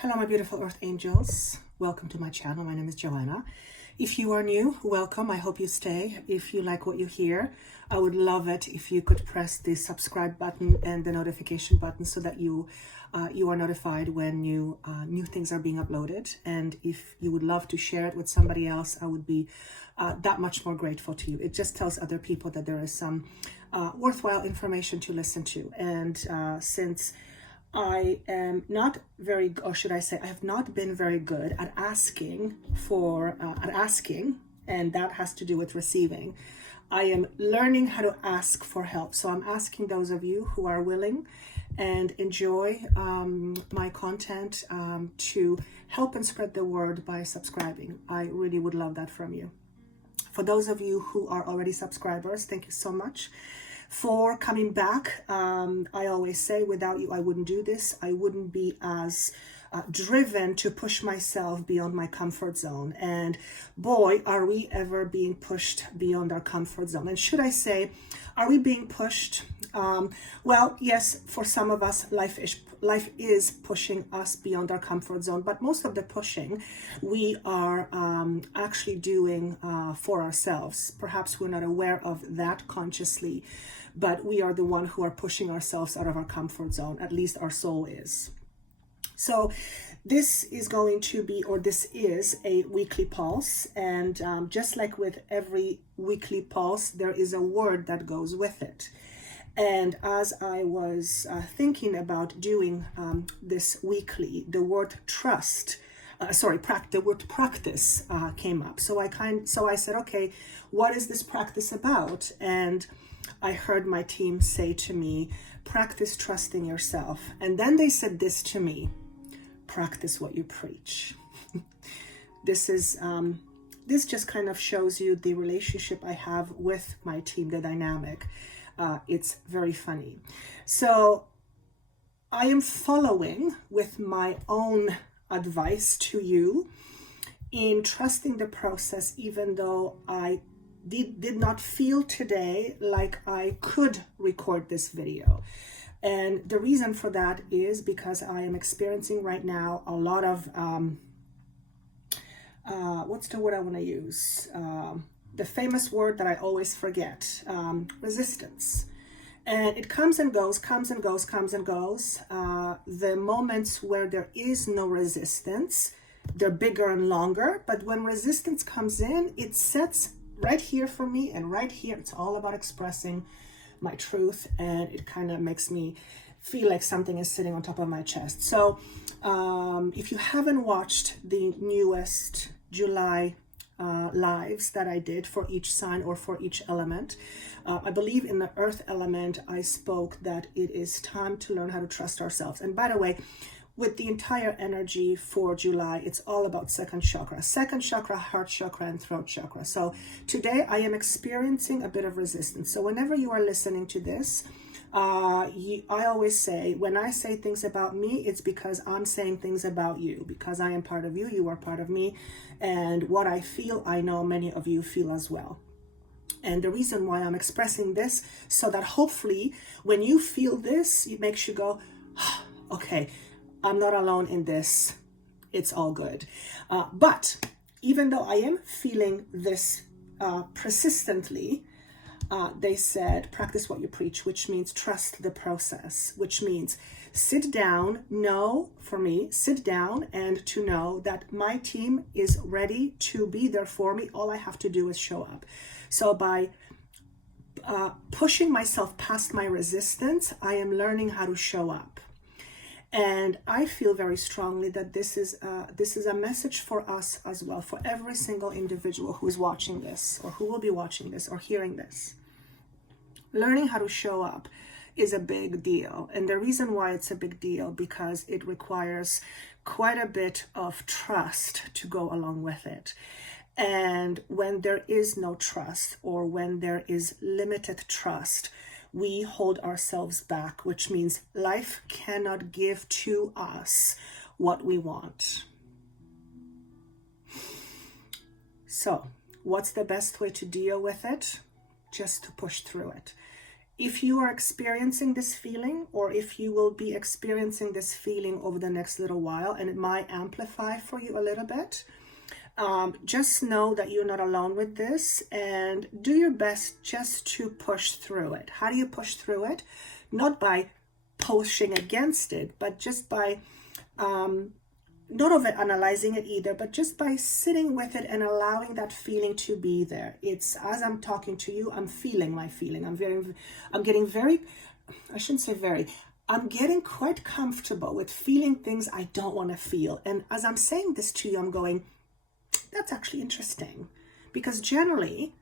Hello, my beautiful earth angels. Welcome to my channel. My name is Joanna. If you are new, welcome. I hope you stay. If you like what you hear, I would love it if you could press the subscribe button and the notification button so that you are notified when new things are being uploaded. And if you would love to share it with somebody else, I would be that much more grateful to you. It just tells other people that there is some worthwhile information to listen to. And since I am not very, or should I say, I have not been very good at asking, and that has to do with receiving. I am learning how to ask for help. So I'm asking those of you who are willing and enjoy my content to help and spread the word by subscribing. I really would love that from you. For those of you who are already subscribers, thank you so much for coming back. I always say, without you, I wouldn't do this. I wouldn't be as driven to push myself beyond my comfort zone. And boy, are we ever being pushed beyond our comfort zone. And should I say, are we being pushed? Well, yes, for some of us, life is pushing us beyond our comfort zone, but most of the pushing we are actually doing for ourselves. Perhaps we're not aware of that consciously, but we are the one who are pushing ourselves out of our comfort zone. At least our soul is. So this is going to be, or this is a weekly pulse. And just like with every weekly pulse, there is a word that goes with it. And as I was thinking about doing this weekly, the word trust, the word practice came up. So I said, okay, what is this practice about? And I heard my team say to me, practice trusting yourself. And then they said this to me, practice what you preach. This just kind of shows you the relationship I have with my team, the dynamic. It's very funny. So I am following with my own advice to you in trusting the process, even though I did not feel today like I could record this video. And the reason for that is because I am experiencing right now a lot of, what's the word I want to use? The famous word that I always forget, resistance. And it comes and goes, comes and goes, comes and goes. The moments where there is no resistance, they're bigger and longer. But when resistance comes in, it sets right here for me and right here. It's all about expressing my truth. And it kind of makes me feel like something is sitting on top of my chest. So if you haven't watched the newest July lives that I did for each sign or for each element, I believe in the earth element, I spoke that it is time to learn how to trust ourselves. And by the way, with the entire energy for July, it's all about second chakra, heart chakra, and throat chakra. So today I am experiencing a bit of resistance. So whenever you are listening to this, I always say, when I say things about me, it's because I'm saying things about you, because I am part of you, you are part of me, and what I feel, I know many of you feel as well. And the reason why I'm expressing this, so that hopefully when you feel this, it makes you go, okay, I'm not alone in this. It's all good. But even though I am feeling this persistently, they said, practice what you preach, which means trust the process, which means sit down, sit down and to know that my team is ready to be there for me. All I have to do is show up. So by pushing myself past my resistance, I am learning how to show up. And I feel very strongly that this is a message for us as well, for every single individual who is watching this or who will be watching this or hearing this. Learning how to show up is a big deal. And the reason why it's a big deal, because it requires quite a bit of trust to go along with it. And when there is no trust, or when there is limited trust, we hold ourselves back, which means life cannot give to us what we want. So, what's the best way to deal with it? Just to push through it. If you are experiencing this feeling, or if you will be experiencing this feeling over the next little while, and it might amplify for you a little bit, just know that you're not alone with this, and do your best just to push through it. How do you push through it? Not by pushing against it, but just by not over analyzing it either, but just by sitting with it and allowing that feeling to be there. It's, as I'm talking to you, I'm feeling my feeling. I'm getting quite comfortable with feeling things I don't want to feel. And as I'm saying this to you, I'm going, that's actually interesting, because generally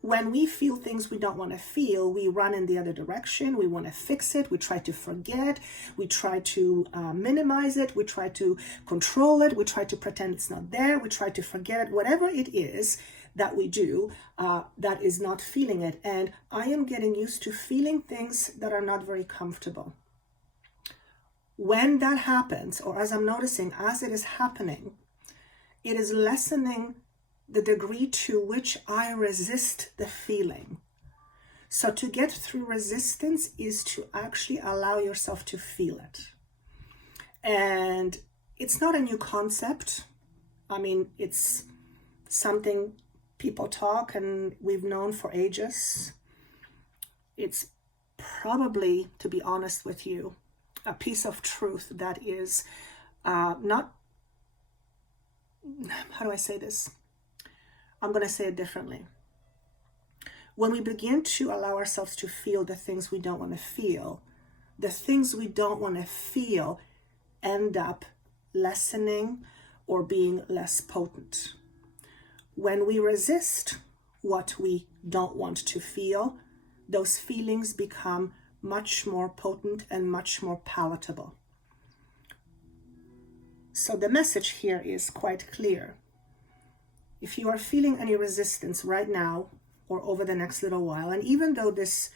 when we feel things we don't want to feel, we run in the other direction. We want to fix it. We try to forget. We try to minimize it. We try to control it. We try to pretend it's not there. We try to forget it. Whatever it is that we do that is not feeling it. And I am getting used to feeling things that are not very comfortable. When that happens, or as I'm noticing, as it is happening, it is lessening the degree to which I resist the feeling. So to get through resistance is to actually allow yourself to feel it. And it's not a new concept. I mean, it's something people talk and we've known for ages. It's probably, to be honest with you, a piece of truth that is not, how do I say this? I'm going to say it differently. When we begin to allow ourselves to feel the things we don't want to feel, the things we don't want to feel end up lessening or being less potent. When we resist what we don't want to feel, those feelings become much more potent and much more palatable. So the message here is quite clear. If you are feeling any resistance right now or over the next little while, and even though this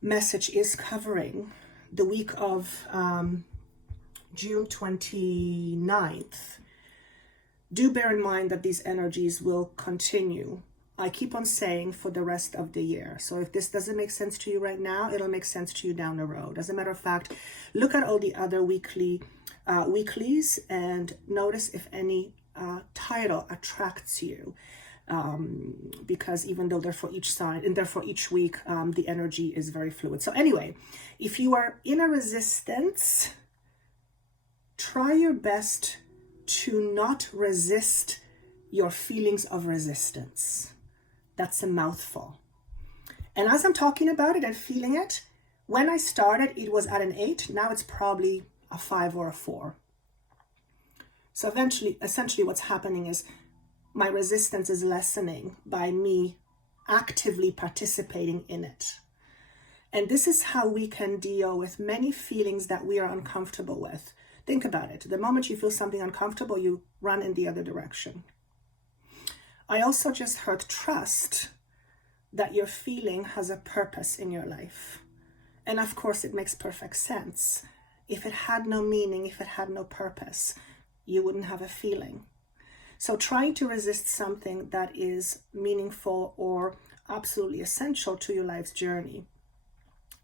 message is covering the week of June 29th, do bear in mind that these energies will continue. I keep on saying for the rest of the year. So if this doesn't make sense to you right now, it'll make sense to you down the road. As a matter of fact, look at all the other weeklies and notice if any title attracts you, because even though they're for each sign and they're for each week, the energy is very fluid. So anyway, if you are in a resistance, try your best to not resist your feelings of resistance. That's a mouthful. And as I'm talking about it and feeling it, when I started, it was at an 8. Now it's probably a 5 or a 4. So essentially what's happening is my resistance is lessening by me actively participating in it. And this is how we can deal with many feelings that we are uncomfortable with. Think about it. The moment you feel something uncomfortable, you run in the other direction. I also just heard trust that your feeling has a purpose in your life. And of course, it makes perfect sense. If it had no meaning, if it had no purpose, you wouldn't have a feeling. So trying to resist something that is meaningful or absolutely essential to your life's journey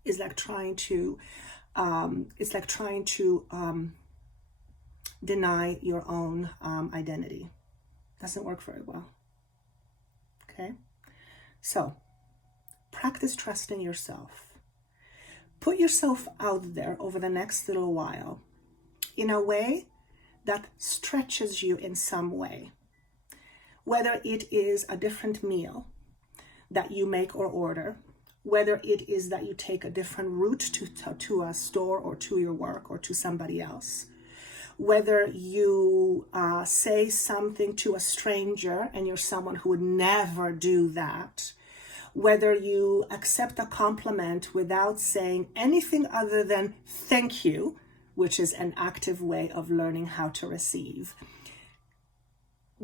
is like trying to deny your own identity. Doesn't work very well. Okay? So practice trusting yourself. Put yourself out there over the next little while in a way that stretches you in some way. Whether it is a different meal that you make or order, whether it is that you take a different route to a store or to your work or to somebody else, whether you say something to a stranger and you're someone who would never do that, whether you accept a compliment without saying anything other than thank you, which is an active way of learning how to receive.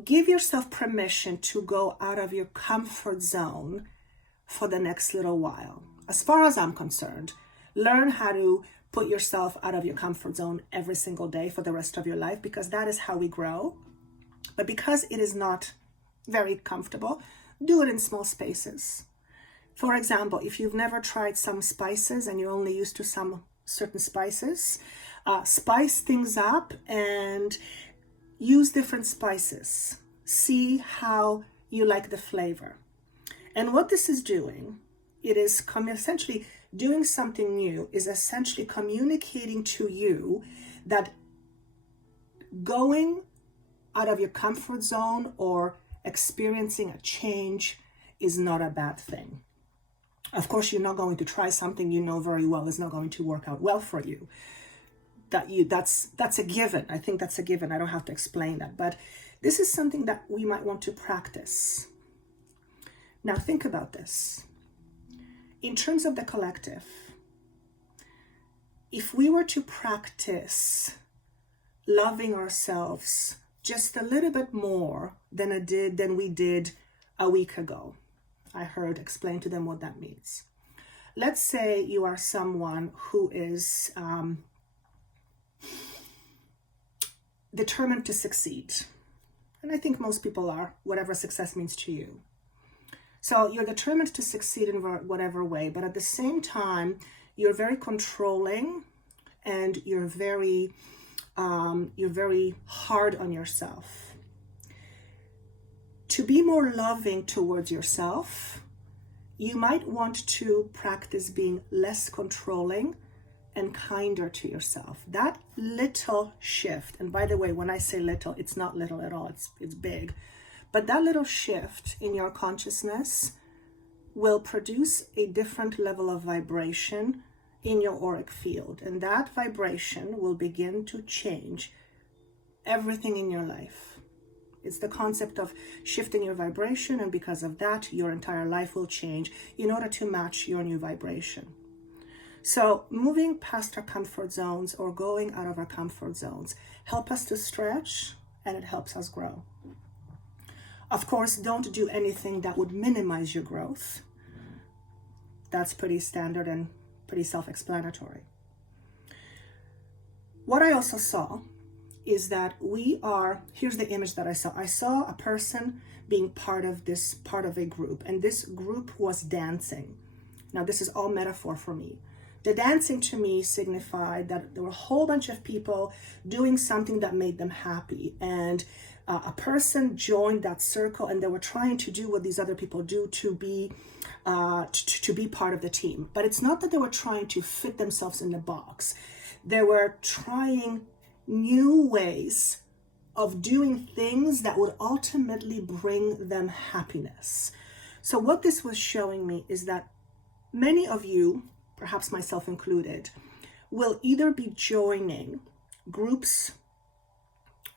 Give yourself permission to go out of your comfort zone for the next little while. As far as I'm concerned, learn how to put yourself out of your comfort zone every single day for the rest of your life, because that is how we grow. But because it is not very comfortable, do it in small spaces. For example, if you've never tried some spices and you're only used to some certain spices, spice things up and use different spices. See how you like the flavor. And what this is doing, it is essentially doing something new, is essentially communicating to you that going out of your comfort zone or experiencing a change is not a bad thing. Of course, you're not going to try something you know very well is not going to work out well for you. That's a given. I think that's a given. I don't have to explain that. But this is something that we might want to practice. Now think about this. In terms of the collective, if we were to practice loving ourselves just a little bit more than we did a week ago, I heard explain to them what that means. Let's say you are someone who is determined to succeed. And I think most people are, whatever success means to you. So you're determined to succeed in whatever way, but at the same time, you're very controlling and you're very hard on yourself. To be more loving towards yourself, you might want to practice being less controlling and kinder to yourself. That little shift, and by the way, when I say little, it's not little at all, it's big. But that little shift in your consciousness will produce a different level of vibration in your auric field. And that vibration will begin to change everything in your life. It's the concept of shifting your vibration, and because of that, your entire life will change in order to match your new vibration. So moving past our comfort zones or going out of our comfort zones help us to stretch, and it helps us grow. Of course, don't do anything that would minimize your growth. That's pretty standard and pretty self-explanatory. What I also saw is that here's the image that I saw. I saw a person being part of a group, and this group was dancing. Now, this is all metaphor for me. The dancing to me signified that there were a whole bunch of people doing something that made them happy, and a person joined that circle, and they were trying to do what these other people do to be part of the team. But it's not that they were trying to fit themselves in the box. They were trying new ways of doing things that would ultimately bring them happiness. So what this was showing me is that many of you, perhaps myself included, will either be joining groups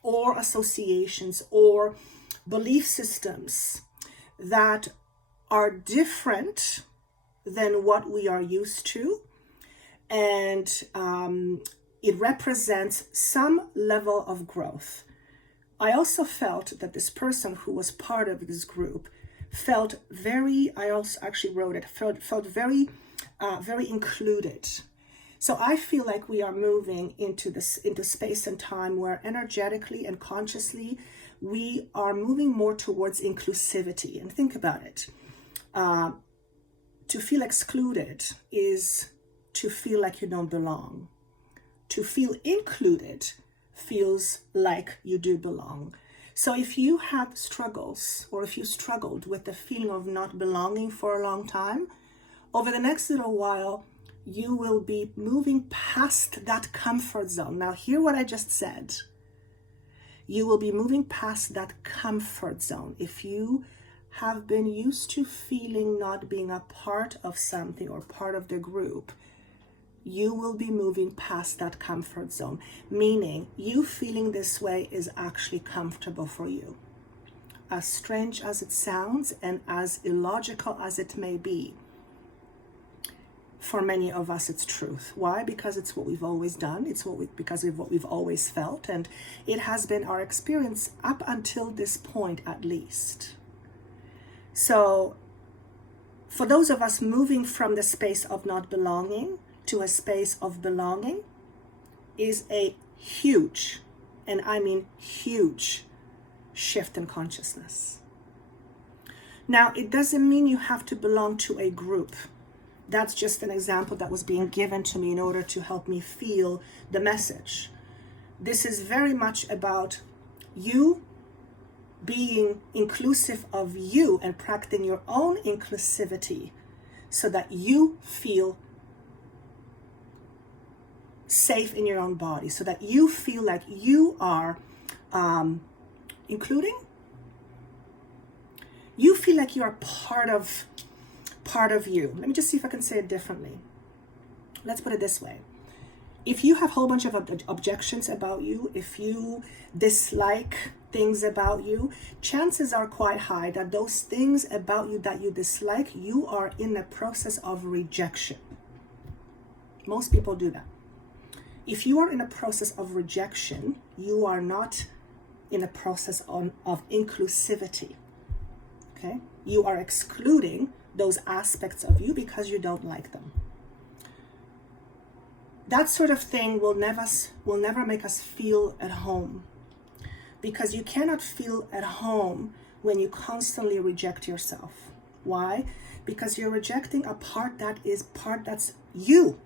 or associations or belief systems that are different than what we are used to, and it represents some level of growth. I also felt that this person who was part of this group felt very, I also actually wrote it, felt very included. So I feel like we are moving into space and time where energetically and consciously we are moving more towards inclusivity. And think about it. To feel excluded is to feel like you don't belong. To feel included feels like you do belong. So if you had struggles, or if you struggled with the feeling of not belonging for a long time, over the next little while, you will be moving past that comfort zone. Now, hear what I just said. You will be moving past that comfort zone. If you have been used to feeling not being a part of something or part of the group, you will be moving past that comfort zone, meaning you feeling this way is actually comfortable for you. As strange as it sounds and as illogical as it may be, for many of us it's truth. Why? Because it's what we've always done. Because of what we've always felt, and it has been our experience up until this point at least. So for those of us moving from the space of not belonging to a space of belonging is a huge, and I mean huge, shift in consciousness. Now, it doesn't mean you have to belong to a group. That's just an example that was being given to me in order to help me feel the message. This is very much about you being inclusive of you and practicing your own inclusivity so that you feel safe in your own body, so that you feel like you are including. You feel like you are part of you. Let me just see if I can say it differently. Let's put it this way. If you have a whole bunch of objections about you, if you dislike things about you, chances are quite high that those things about you that you dislike, you are in the process of rejection. Most people do that. If you are in a process of rejection, you are not in a process of inclusivity. Okay? You are excluding those aspects of you because you don't like them. That sort of thing will never make us feel at home, because you cannot feel at home when you constantly reject yourself. Why? Because you're rejecting a part that's you.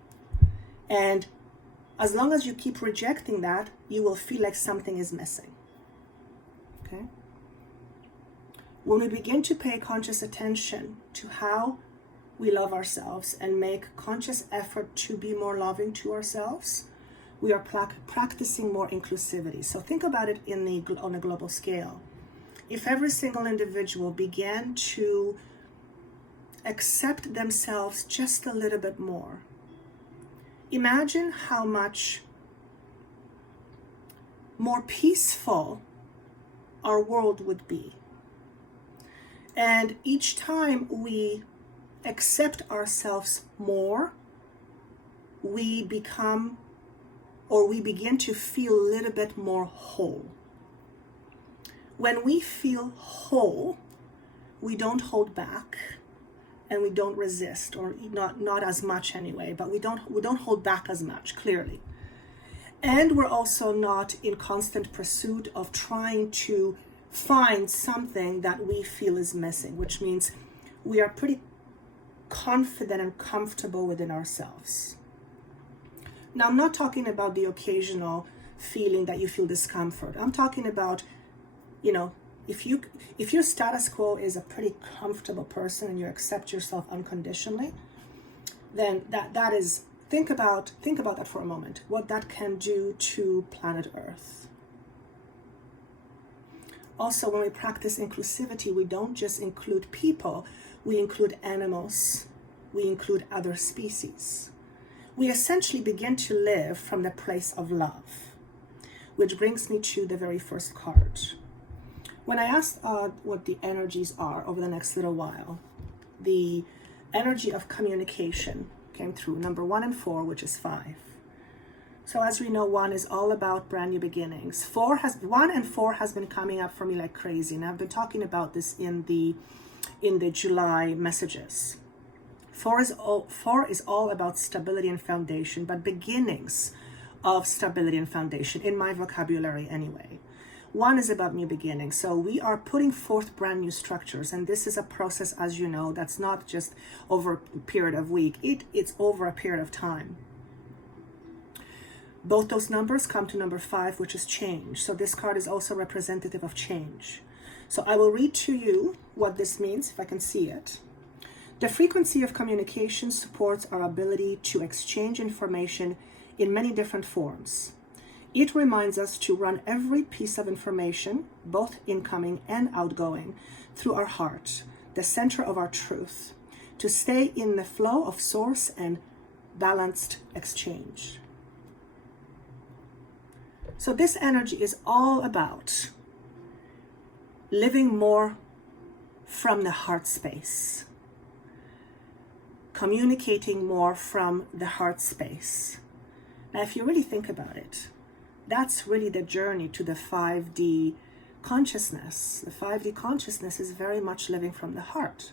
And as long as you keep rejecting that, you will feel like something is missing. Okay? When we begin to pay conscious attention to how we love ourselves and make conscious effort to be more loving to ourselves, we are practicing more inclusivity. So think about it on a global scale. If every single individual began to accept themselves just a little bit more, imagine how much more peaceful our world would be. And each time we accept ourselves more, we begin to feel a little bit more whole. When we feel whole, we don't hold back and we don't resist, or not as much anyway, but we don't hold back as much, clearly. And we're also not in constant pursuit of trying to find something that we feel is missing, which means we are pretty confident and comfortable within ourselves. Now, I'm not talking about the occasional feeling that you feel discomfort. I'm talking about, if your status quo is a pretty comfortable person and you accept yourself unconditionally, then that is, think about that for a moment, what that can do to planet Earth. Also, when we practice inclusivity, we don't just include people, we include animals, we include other species. We essentially begin to live from the place of love, which brings me to the very first card. When I asked what the energies are over the next little while, the energy of communication came through, number 1 and 4, which is 5. So as we know, 1 is all about brand new beginnings. 1 and 4 has been coming up for me like crazy, and I've been talking about this in the July messages. 4 is all about stability and foundation, but beginnings of stability and foundation, in my vocabulary anyway. 1 is about new beginnings. So we are putting forth brand new structures, and this is a process, as you know, that's not just over a period of week. It's over a period of time. Both those numbers come to number 5, which is change. So this card is also representative of change. So I will read to you what this means, if I can see it. The frequency of communication supports our ability to exchange information in many different forms. It reminds us to run every piece of information, both incoming and outgoing, through our heart, the center of our truth, to stay in the flow of source and balanced exchange. So this energy is all about living more from the heart space, communicating more from the heart space. Now, if you really think about it, that's really the journey to the 5D consciousness. The 5D consciousness is very much living from the heart.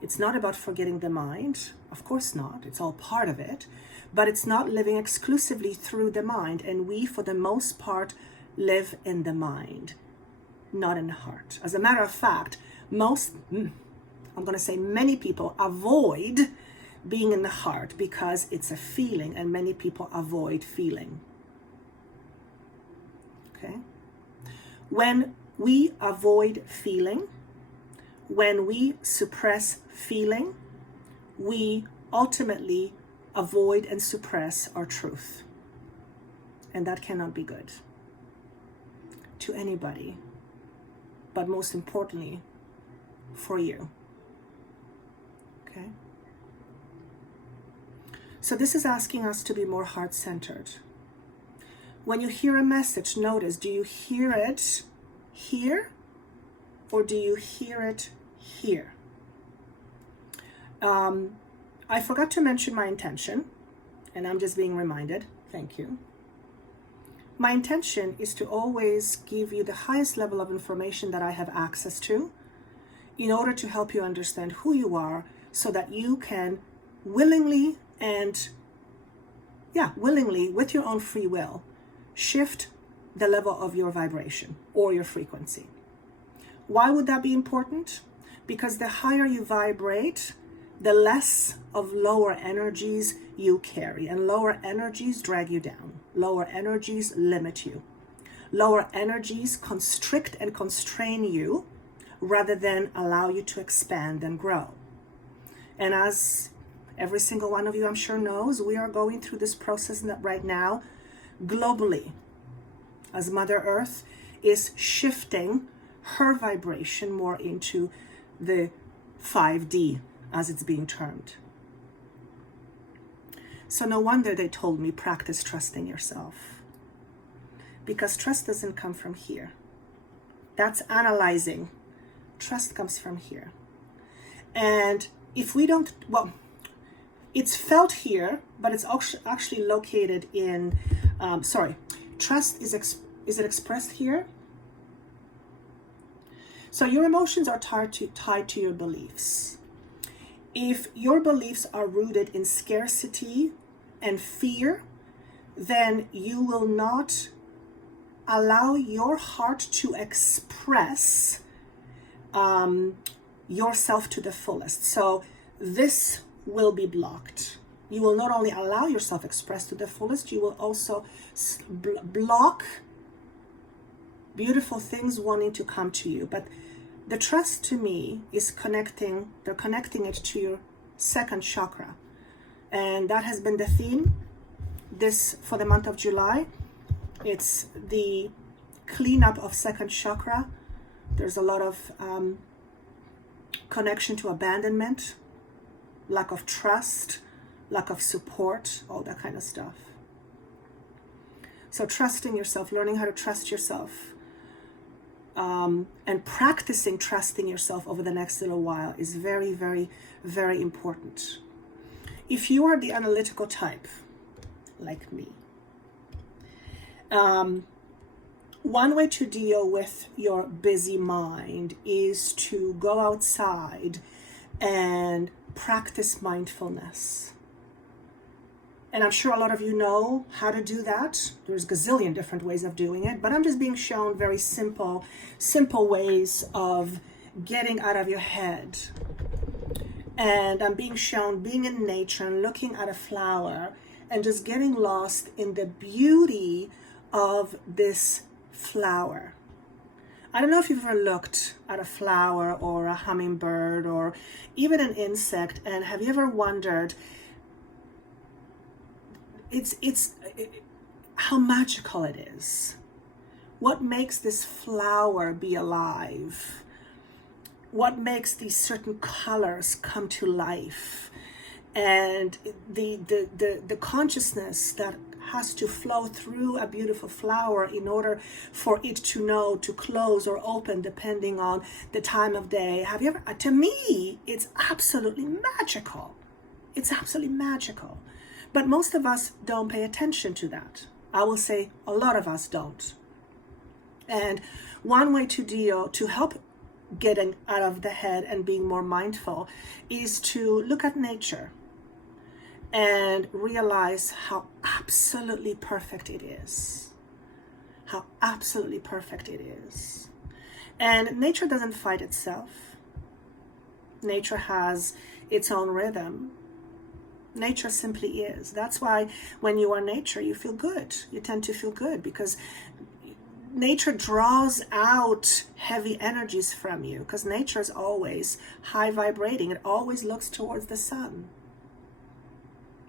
It's not about forgetting the mind. Of course not. It's all part of it. But it's not living exclusively through the mind. And we, for the most part, live in the mind, not in the heart. As a matter of fact, I'm going to say many people avoid being in the heart because it's a feeling, and many people avoid feeling. Okay? When we avoid feeling, when we suppress feeling, we ultimately avoid and suppress our truth. And that cannot be good to anybody, but most importantly, for you. Okay? So this is asking us to be more heart-centered. When you hear a message, notice, do you hear it here or do you hear it here? I forgot to mention my intention, and I'm just being reminded. Thank you. My intention is to always give you the highest level of information that I have access to in order to help you understand who you are, so that you can willingly with your own free will, shift the level of your vibration or your frequency. Why would that be important? Because the higher you vibrate, the less of lower energies you carry. And lower energies drag you down. Lower energies limit you. Lower energies constrict and constrain you rather than allow you to expand and grow. And as every single one of you, I'm sure, knows, we are going through this process right now globally, as Mother Earth is shifting her vibration more into the 5D, as it's being termed. So no wonder they told me, practice trusting yourself. Because trust doesn't come from here. That's analyzing. Trust comes from here. And if we don't, well, it's felt here, but it's actually located in, trust is it expressed here? So your emotions are tied to your beliefs. If your beliefs are rooted in scarcity and fear, then you will not allow your heart to express yourself to the fullest. So this will be blocked. You will not only allow yourself express to the fullest, you will also block beautiful things wanting to come to you. But the trust, to me, is they're connecting it to your second chakra. And that has been the theme for the month of July. It's the cleanup of second chakra. There's a lot of connection to abandonment, lack of trust, lack of support, all that kind of stuff. So trusting yourself, learning how to trust yourself, and practicing trusting yourself over the next little while is very, very, very important. If you are the analytical type, like me, one way to deal with your busy mind is to go outside and practice mindfulness. And I'm sure a lot of you know how to do that. There's a gazillion different ways of doing it, but I'm just being shown very simple ways of getting out of your head. And I'm being shown being in nature and looking at a flower and just getting lost in the beauty of this flower. I don't know if you've ever looked at a flower or a hummingbird or even an insect, and have you ever wondered how magical it is? What makes this flower be alive? What makes these certain colors come to life? And the consciousness that has to flow through a beautiful flower in order for it to know to close or open depending on the time of day. Have you ever, to me, it's absolutely magical. It's absolutely magical. But most of us don't pay attention to that. I will say a lot of us don't. And one way to help getting out of the head and being more mindful is to look at nature and realize how absolutely perfect it is. How absolutely perfect it is. And nature doesn't fight itself. Nature has its own rhythm. Nature simply is. That's why when you are nature, you feel good. You tend to feel good because nature draws out heavy energies from you, because nature is always high vibrating. It always looks towards the sun.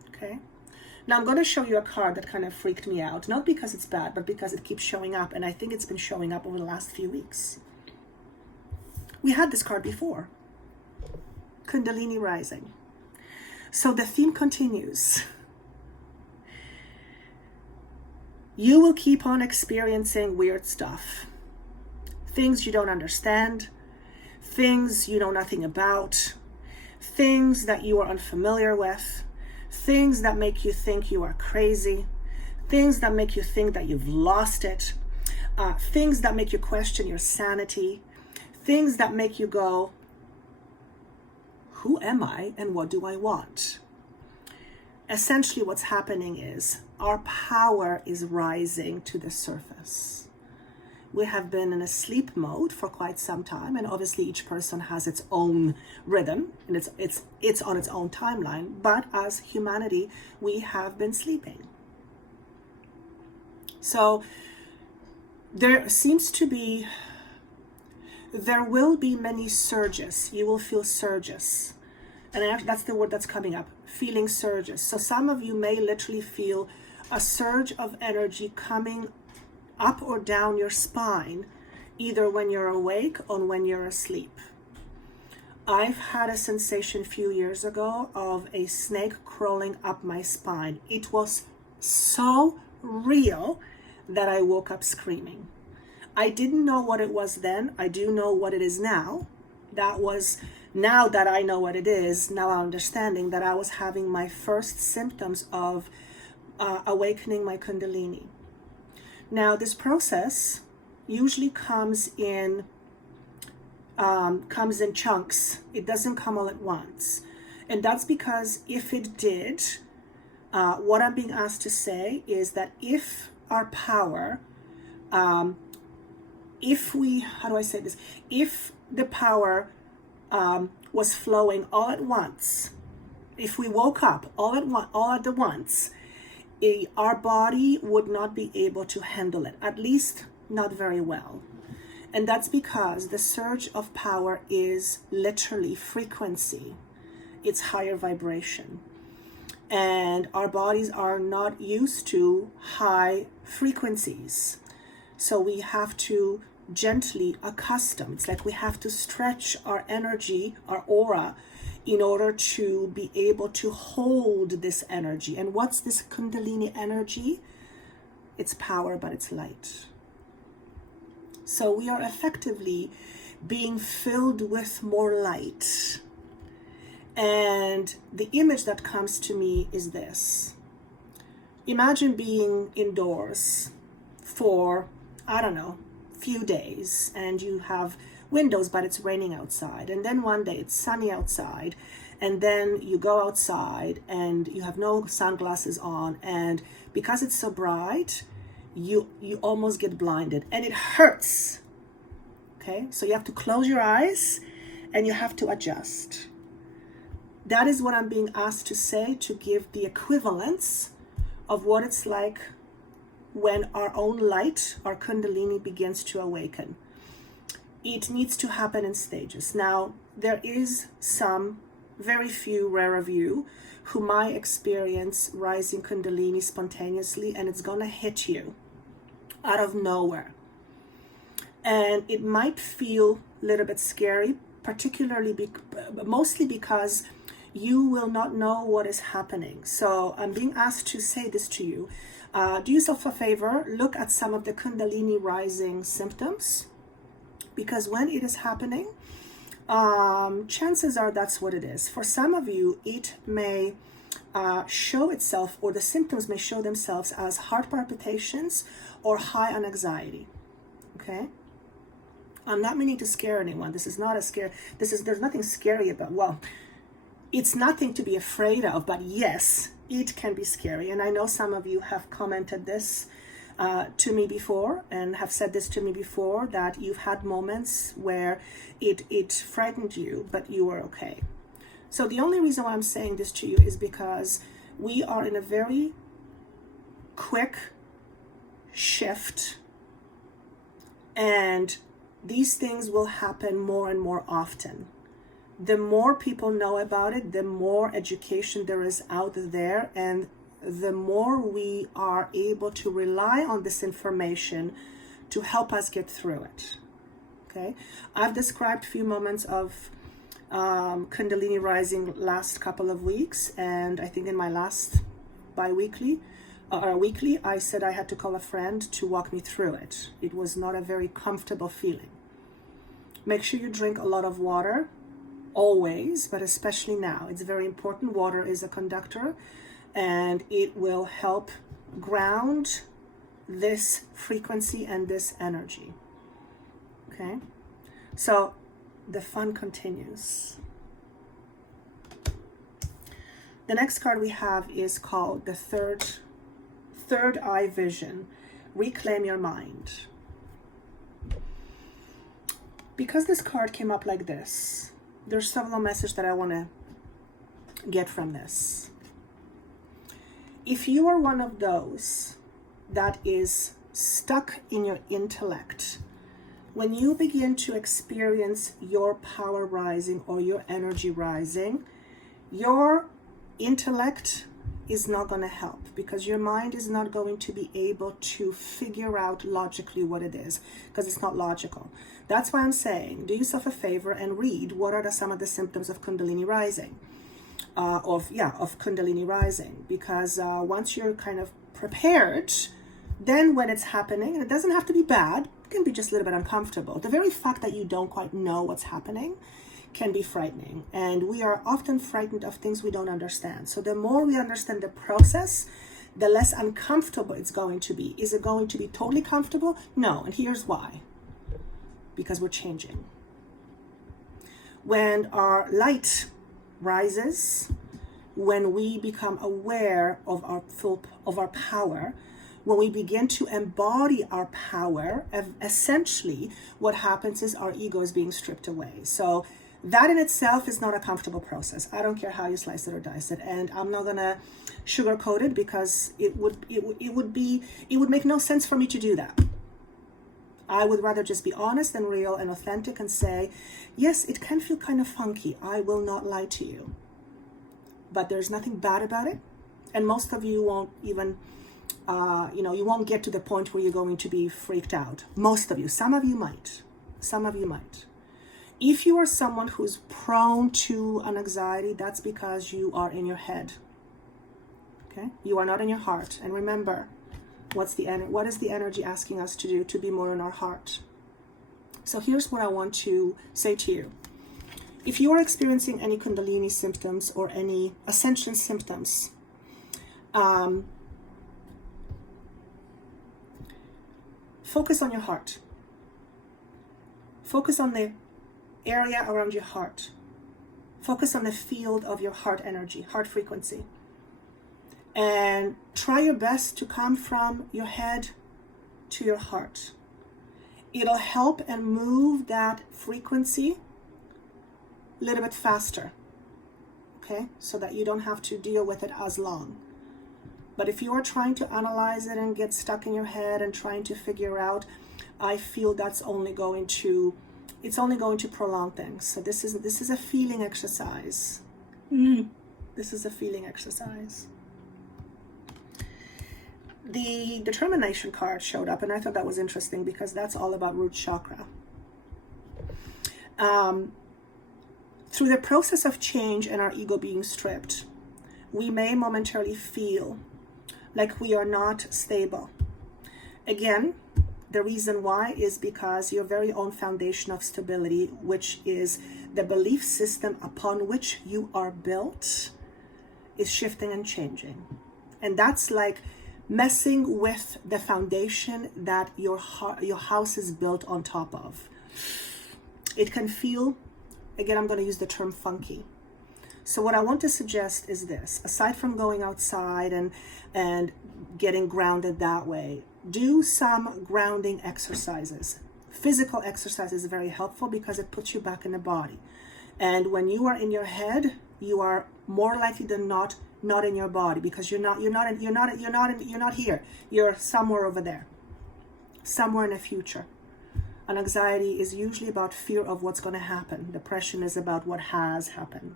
Okay? Now I'm going to show you a card that kind of freaked me out, not because it's bad, but because it keeps showing up, and I think it's been showing up over the last few weeks. We had this card before. Kundalini rising. So the theme continues. You will keep on experiencing weird stuff. Things you don't understand, things you know nothing about, things that you are unfamiliar with, things that make you think you are crazy, things that make you think that you've lost it, things that make you question your sanity, things that make you go, who am I and what do I want? Essentially what's happening is our power is rising to the surface. We have been in a sleep mode for quite some time, and obviously each person has its own rhythm and it's on its own timeline, but as humanity we have been sleeping. So there will be many surges. You will feel surges. And that's the word that's coming up, feeling surges. So some of you may literally feel a surge of energy coming up or down your spine, either when you're awake or when you're asleep. I've had a sensation a few years ago of a snake crawling up my spine. It was so real that I woke up screaming. I didn't know what it was then. I do know what it is now. Now that I know what it is, now I'm understanding that I was having my first symptoms of awakening my Kundalini. Now, this process usually comes in chunks. It doesn't come all at once. And that's because if it did, what I'm being asked to say is that if our power, if the power was flowing all at once, if we woke up all at once, our body would not be able to handle it, at least not very well. And that's because the surge of power is literally frequency. It's higher vibration. And our bodies are not used to high frequencies. So we have to gently accustom. It's like we have to stretch our energy, our aura, in order to be able to hold this energy. And what's this Kundalini energy? It's power, but it's light. So we are effectively being filled with more light. And the image that comes to me is this. Imagine being indoors for, I don't know, few days, and you have windows, but it's raining outside. And then one day it's sunny outside, and then you go outside and you have no sunglasses on, and because it's so bright, you almost get blinded, and it hurts. Okay, so you have to close your eyes and you have to adjust. That is what I'm being asked to say, to give the equivalence of what it's like when our own light, our Kundalini, begins to awaken. It needs to happen in stages. Now, there is some very few rare of you who might experience rising Kundalini spontaneously, and it's gonna hit you out of nowhere. And it might feel a little bit scary, mostly because you will not know what is happening. So I'm being asked to say this to you. Do yourself a favor, look at some of the Kundalini rising symptoms, because when it is happening, chances are that's what it is. For some of you, it may show itself, or the symptoms may show themselves as heart palpitations or high on anxiety. Okay? I'm not meaning to scare anyone. This is not a scare. There's nothing scary about, well, it's nothing to be afraid of, but yes, it can be scary. And I know some of you have commented this to me before, and have said this to me before, that you've had moments where it frightened you, but you were okay. So the only reason why I'm saying this to you is because we are in a very quick shift, and these things will happen more and more often. The more people know about it, the more education there is out there, and the more we are able to rely on this information to help us get through it. Okay, I've described a few moments of Kundalini rising last couple of weeks, and I think in my last weekly, I said I had to call a friend to walk me through it. It was not a very comfortable feeling. Make sure you drink a lot of water, always, but especially now. It's very important. Water is a conductor, and it will help ground this frequency and this energy. Okay, so the fun continues. The next card we have is called the third eye vision. Reclaim your mind. Because this card came up like this, there's several messages that I want to get from this. If you are one of those that is stuck in your intellect, when you begin to experience your power rising or your energy rising, your intellect is not going to help, because your mind is not going to be able to figure out logically what it is, because it's not logical. That's why I'm saying, do yourself a favor and read what are some of the symptoms of Kundalini rising. Of Kundalini rising, because once you're kind of prepared, then when it's happening, and it doesn't have to be bad, it can be just a little bit uncomfortable. The very fact that you don't quite know what's happening can be frightening, and we are often frightened of things we don't understand. So the more we understand the process, the less uncomfortable it's going to be. Is it going to be totally comfortable? No, and here's why. Because we're changing. When our light rises, when we become aware of our power, when we begin to embody our power, essentially what happens is our ego is being stripped away. So that in itself is not a comfortable process. I don't care how you slice it or dice it, and I'm not gonna sugarcoat it, because it would make no sense for me to do that. I would rather just be honest and real and authentic and say, yes, it can feel kind of funky. I will not lie to you. But there's nothing bad about it. And most of you won't even, you won't get to the point where you're going to be freaked out. Most of you. Some of you might. Some of you might. If you are someone who's prone to an anxiety, that's because you are in your head. Okay? You are not in your heart. And remember, what is the energy asking us to do? To be more in our heart. So here's what I want to say to you. If you are experiencing any Kundalini symptoms or any ascension symptoms, focus on your heart. Focus on the area around your heart. Focus on the field of your heart energy, heart frequency. And try your best to come from your head to your heart. It'll help and move that frequency a little bit faster, okay? So that you don't have to deal with it as long. But if you are trying to analyze it and get stuck in your head and trying to figure out, I feel that's only going to prolong things. So this is a feeling exercise. This is a feeling exercise. The determination card showed up, and I thought that was interesting because that's all about root chakra. Through the process of change and our ego being stripped, we may momentarily feel like we are not stable. Again, the reason why is because your very own foundation of stability, which is the belief system upon which you are built, is shifting and changing. And that's like messing with the foundation that your house is built on top of. It can feel, again, I'm going to use the term funky. So what I want to suggest is this: aside from going outside and getting grounded that way, do some grounding exercises. Physical exercise is very helpful because it puts you back in the body. And when you are in your head, you are more likely than not in your body, because you're not here. You're somewhere over there, somewhere in the future. And anxiety is usually about fear of what's going to happen. Depression is about what has happened.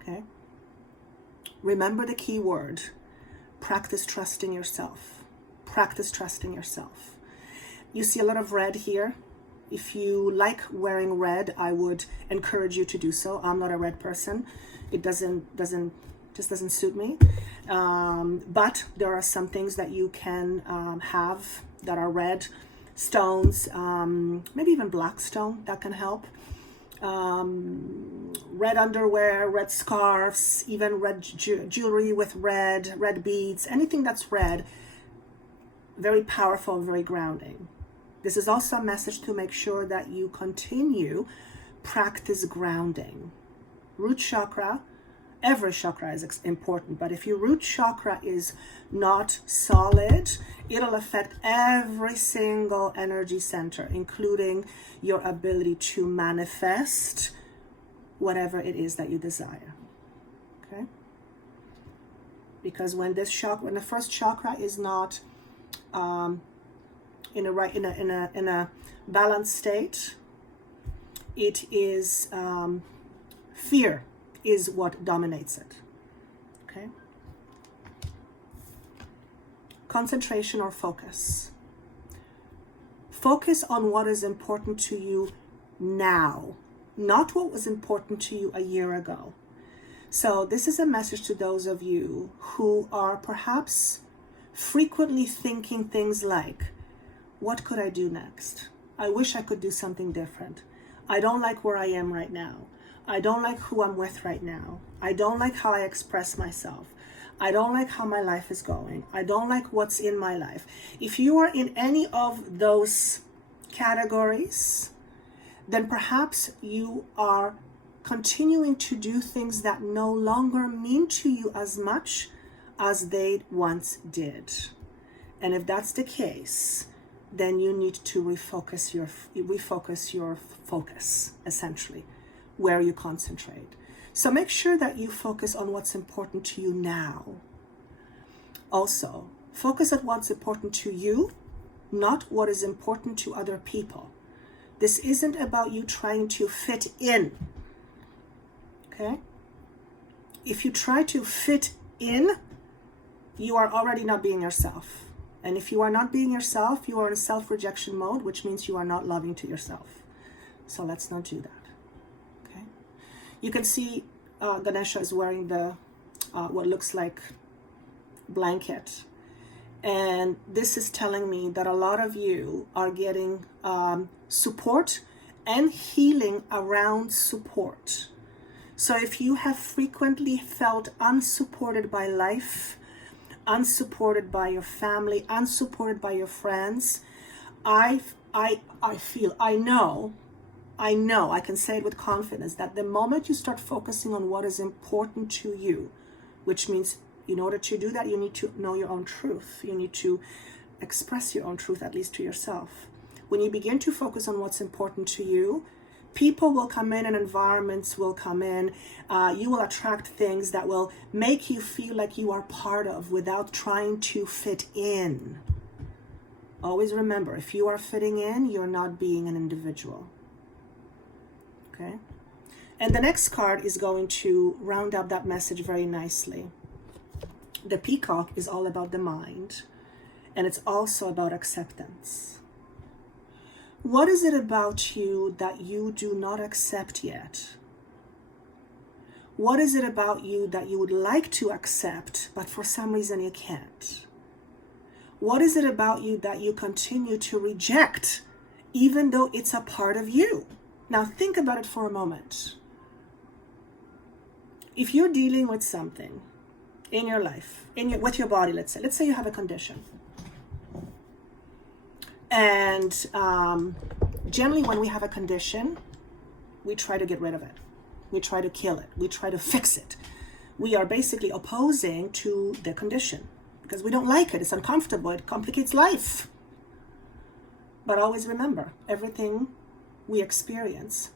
Okay? Remember the key word: practice trusting yourself. Practice trusting yourself. You see a lot of red here. If you like wearing red, I would encourage you to do so. I'm not a red person. It doesn't suit me. But there are some things that you can have that are red. Stones, maybe even black stone, that can help. Red underwear, red scarves, even red jewelry with red beads, anything that's red, very powerful, very grounding. This is also a message to make sure that you continue practice grounding. Root chakra, every chakra is important, but if your root chakra is not solid, it'll affect every single energy center, including your ability to manifest whatever it is that you desire. Okay? Because when the first chakra is not in a balanced state, it is fear is what dominates it. Okay? Concentration or focus. Focus on what is important to you now, not what was important to you a year ago. So this is a message to those of you who are perhaps frequently thinking things like, what could I do next? I wish I could do something different. I don't like where I am right now. I don't like who I'm with right now. I don't like how I express myself. I don't like how my life is going. I don't like what's in my life. If you are in any of those categories, then perhaps you are continuing to do things that no longer mean to you as much as they once did. And if that's the case, then you need to refocus your focus, essentially, where you concentrate. So make sure that you focus on what's important to you now. Also, focus on what's important to you, not what is important to other people. This isn't about you trying to fit in. Okay? If you try to fit in, you are already not being yourself. And if you are not being yourself, you are in self-rejection mode, which means you are not loving to yourself. So let's not do that. Okay? You can see Ganesha is wearing the what looks like blanket. And this is telling me that a lot of you are getting support and healing around support. So if you have frequently felt unsupported by life, unsupported by your family, unsupported by your friends, I know, I can say it with confidence, that the moment you start focusing on what is important to you, which means in order to do that, you need to know your own truth. You need to express your own truth, at least to yourself. When you begin to focus on what's important to you, people will come in and environments will come in. You will attract things that will make you feel like you are part of without trying to fit in. Always remember, if you are fitting in, you're not being an individual. Okay? And the next card is going to round up that message very nicely. The peacock is all about the mind, and it's also about acceptance. What is it about you that you do not accept yet? What is it about you that you would like to accept, but for some reason you can't? What is it about you that you continue to reject, even though it's a part of you? Now think about it for a moment. If you're dealing with something in your life, with your body, let's say you have a condition. And generally when we have a condition, we try to get rid of it. We try to kill it. We try to fix it. We are basically opposing to the condition. because we don't like it. It's uncomfortable. It complicates life. But always remember, everything we experience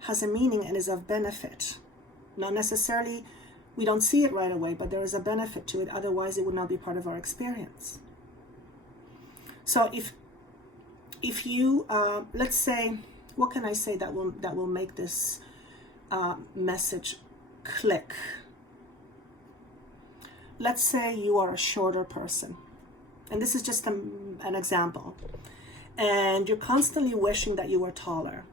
has a meaning and is of benefit. Not necessarily, we don't see it right away, but there is a benefit to it. Otherwise, it would not be part of our experience. So if you, let's say, what can I say that will make this message click? Let's say you are a shorter person, and this is just an example, and you're constantly wishing that you were taller.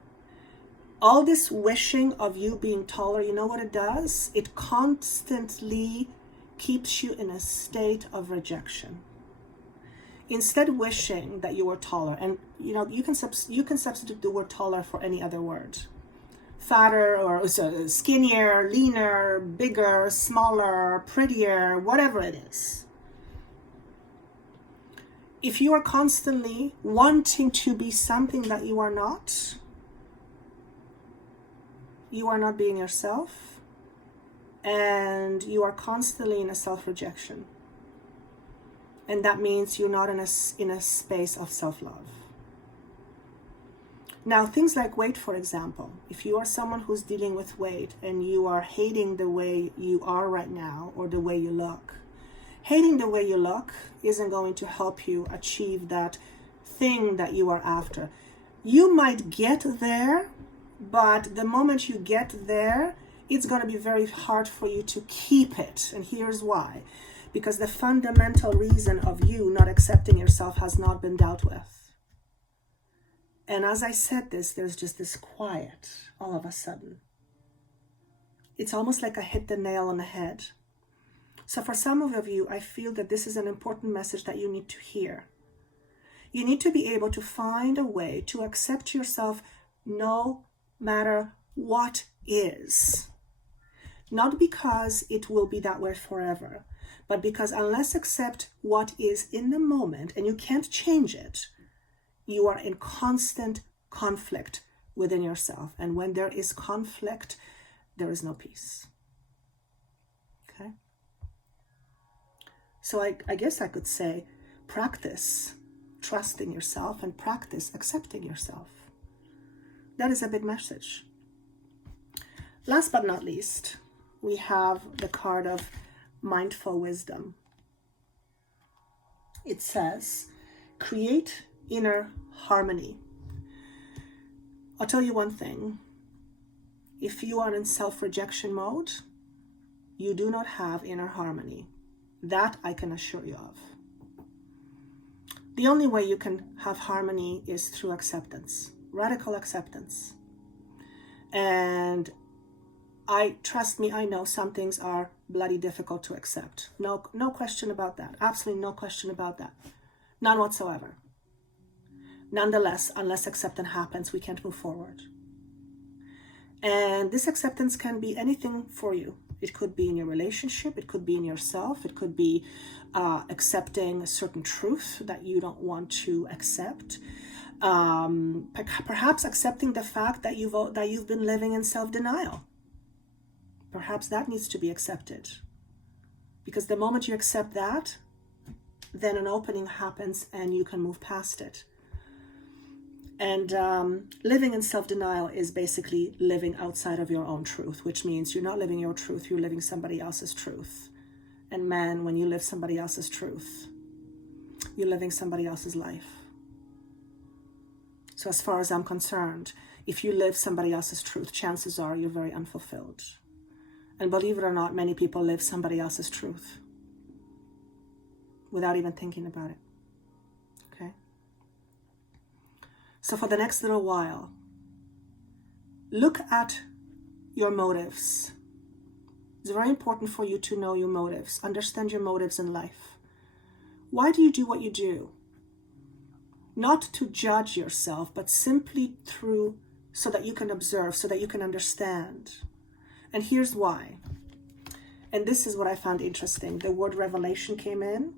All this wishing of you being taller, you know what it does? It constantly keeps you in a state of rejection. Instead, wishing that you were taller, and you can substitute the word taller for any other word. Fatter or skinnier, leaner, bigger, smaller, prettier, whatever it is. If you are constantly wanting to be something that you are not being yourself, and you are constantly in a self-rejection. And that means you're not in a space of self-love. Now, things like weight, for example, if you are someone who's dealing with weight and you are hating the way you are right now or the way you look, hating the way you look isn't going to help you achieve that thing that you are after. You might get there, but the moment you get there, it's going to be very hard for you to keep it. And here's why. Because the fundamental reason of you not accepting yourself has not been dealt with. And as I said this, there's just this quiet all of a sudden. It's almost like I hit the nail on the head. So for some of you, I feel that this is an important message that you need to hear. You need to be able to find a way to accept yourself no matter what is. Not because it will be that way forever, but because unless accept what is in the moment, and you can't change it, you are in constant conflict within yourself. And when there is conflict, there is no peace. Okay? So I guess I could say, practice trusting yourself and practice accepting yourself. That is a big message. Last but not least, we have the card of mindful wisdom. It says, create inner harmony. I'll tell you one thing. If you are in self-rejection mode, you do not have inner harmony. That I can assure you of. The only way you can have harmony is through acceptance, radical acceptance. And trust me, I know some things are bloody difficult to accept. No question about that. Absolutely no question about that. None whatsoever. Nonetheless, unless acceptance happens, we can't move forward. And this acceptance can be anything for you. It could be in your relationship. It could be in yourself. It could be accepting a certain truth that you don't want to accept. Perhaps accepting the fact that you've been living in self-denial. Perhaps that needs to be accepted. Because the moment you accept that, then an opening happens and you can move past it. And living in self-denial is basically living outside of your own truth, which means you're not living your truth, you're living somebody else's truth. And man, when you live somebody else's truth, you're living somebody else's life. So as far as I'm concerned, if you live somebody else's truth, chances are you're very unfulfilled. And believe it or not, many people live somebody else's truth without even thinking about it. Okay? So for the next little while, look at your motives. It's very important for you to know your motives, understand your motives in life. Why do you do what you do? Not to judge yourself, but simply so that you can observe, so that you can understand. And here's why. And this is what I found interesting. The word revelation came in,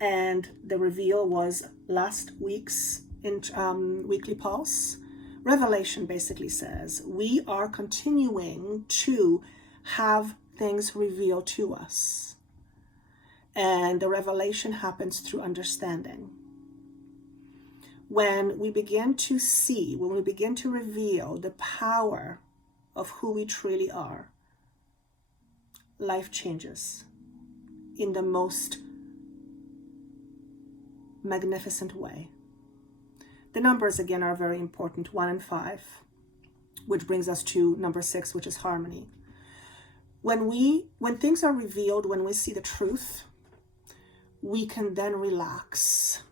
and the reveal was last week's weekly pulse. Revelation basically says we are continuing to have things revealed to us. And the revelation happens through understanding. When we begin to see, when we begin to reveal the power of who we truly are, life changes in the most magnificent way. The numbers again are very important, 1 and 5, which brings us to number 6, which is harmony. When things are revealed, when we see the truth, we can then relax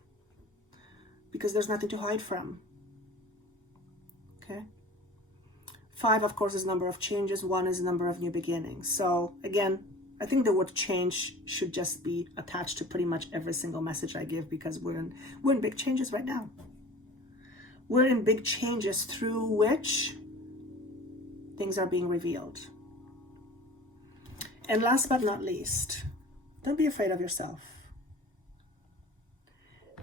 because there's nothing to hide from. Okay? 5, of course, is number of changes. 1 is number of new beginnings. So again, I think the word change should just be attached to pretty much every single message I give, because we're in big changes right now. We're in big changes through which things are being revealed. And last but not least, don't be afraid of yourself.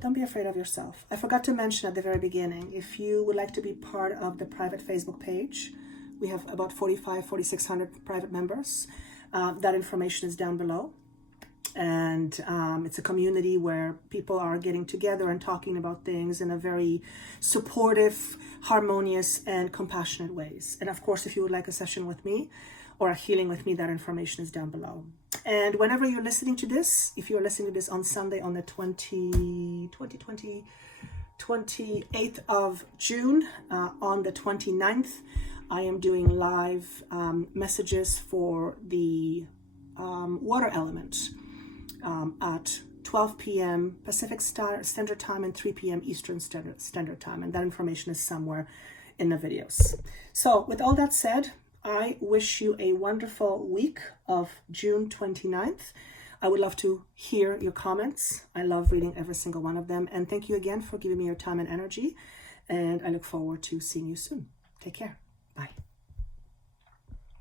Don't be afraid of yourself. I forgot to mention at the very beginning, if you would like to be part of the private Facebook page, we have about 4,600 private members. That information is down below. And it's a community where people are getting together and talking about things in a very supportive, harmonious, and compassionate ways. And of course, if you would like a session with me or a healing with me, that information is down below. And whenever you're listening to this, if you're listening to this on Sunday on the 28th of June, on the 29th, I am doing live messages for the water element at 12 p.m. Pacific Standard Time and 3 p.m. Eastern Standard Time. And that information is somewhere in the videos. So with all that said, I wish you a wonderful week of June 29th. I would love to hear your comments. I love reading every single one of them. And thank you again for giving me your time and energy. And I look forward to seeing you soon. Take care. Bye.